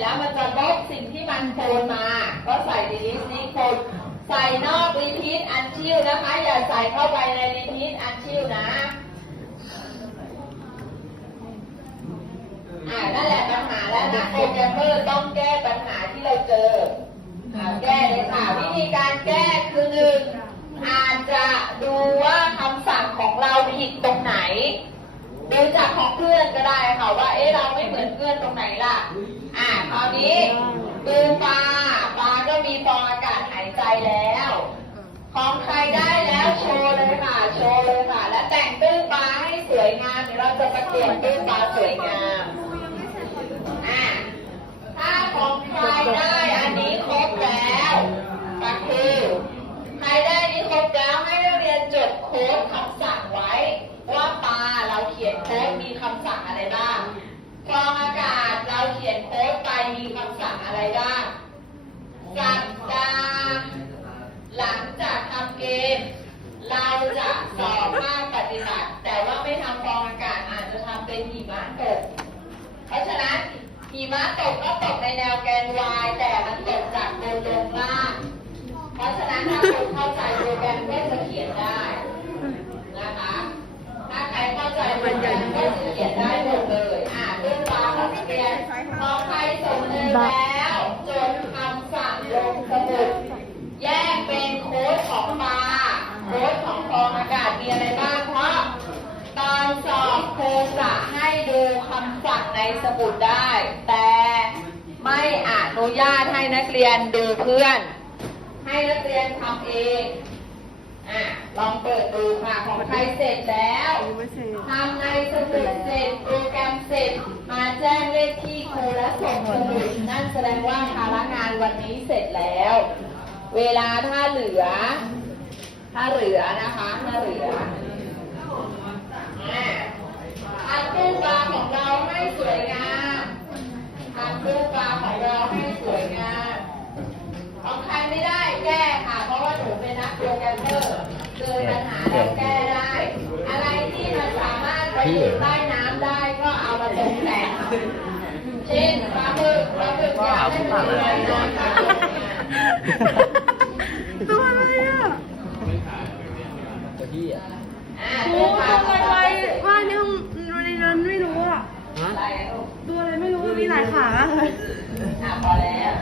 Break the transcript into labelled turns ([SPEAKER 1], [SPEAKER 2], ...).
[SPEAKER 1] แล้วมันจะลบสิ่งที่มันโคนมา ก็ใส่ delete นี้โคนใส่นอก repeat until นะคะ อย่าใส่เข้าไปใน repeat until นะอ่านั่นแหละปัญหาแล้วนะโปรแกรมเมอร์ต้องแก้ปัญหาที่เราเจออ่าแก้เลยค่ะวิธีการแก้คือหนึ่งอาจจะดูว่าคำสั่งของเราผิดตรงไหนดูจากของเพื่อนก็ได้ค่ะว่าเอ๊ะเราไม่เหมือนเพื่อนตรงไหนล่ะ อ่าคราวนี้ดูปลาปลาก็มีฟองอากาศหายใจแล้ว ของใครได้แล้วโชว์เลยค่ะ โชว์เลยค่ะ และแต่งตู้ปลาให้สวยงามเดี๋ยวเราจะประกวดตู้ปลาสวยงามอ่าถ้าของใครได้อันนี้ครบแล้วก็คือใครได้นี้ครบแล้วให้นักเรียนจดโค้ดคำสั่งไว้ ว่าปลาเราเขียนโค้ดมีคำสั่งอะไรบ้างฟองอากาศเราเขียนโค้ดไปมีคำสั่ง อะไรบ้างสัปดาห์หลังจากทำเกม เราจะสอบภาคปฏิบัติ แต่ว่าไม่ทำฟองอากาศอาจจะทำเป็นหิมะตก เพราะฉะนั้นหิมะตกก็ตกในแนวแกน y แต่มันตกจากบนลงล่าง เพราะฉะนั้นถ้าคุณเข้าใจโปรแกรมก็จะเขียนได้นะคะ ถ้าใครเข้าใจโปรแกรมก็จะเขียนได้หมดเลย อ่าเรื่องราวของเรียนพองใครส่งเลยแล้วจดคำสั่งลงสมุด แยกเป็นโค้ดของปลาโค้ดของฟองอากาศมีอะไรบ้าง เพราะตอนสอบครูจะ ดูคำสั่งในสมุดได้ แต่ไม่อนุญาตให้นักเรียนดูเพื่อน ให้นักเรียนทำเองอะลองเปิดดูค่ะของใครเสร็จแล้วทำในสมุดเสร็จโปรแกรมเสร็จ มาแจ้งเลขที่ครูและส่งสมุดนั่นแสดงว่าภาระงานวันนี้เสร็จแล้ว เวลาถ้าเหลือ ถ้าเหลือนะคะ ถ้าเหลือะทำตู้ปลาของเราให้สวยงาม ทำตู้ปลาของเราให้สวยงามของใครไม่ได้แก้ค่ะ เพราะว่าหนูเป็นนักโปรแกรมเมอร์เจอปัญหาแล้วแก้ได้ อะไรที่มันสามารถไปอยู่ใต้น้ำได้ก็เอามาตกแต่งเช่นปลาหมึกปลาหมึกอยากให้มันลอยน้ำค่ะ
[SPEAKER 2] ตัวอะไรอะ
[SPEAKER 3] ตัวที่อะ
[SPEAKER 1] อ่า
[SPEAKER 2] โอ้
[SPEAKER 1] ตัวปลา
[SPEAKER 2] ตัวอะไรว่าในห้องในนั้นไม่รู้อะ
[SPEAKER 1] อะไรลูก
[SPEAKER 2] ตัวอะไรไม่รู้มีหลายขามากเลย
[SPEAKER 1] อะพอแล้ว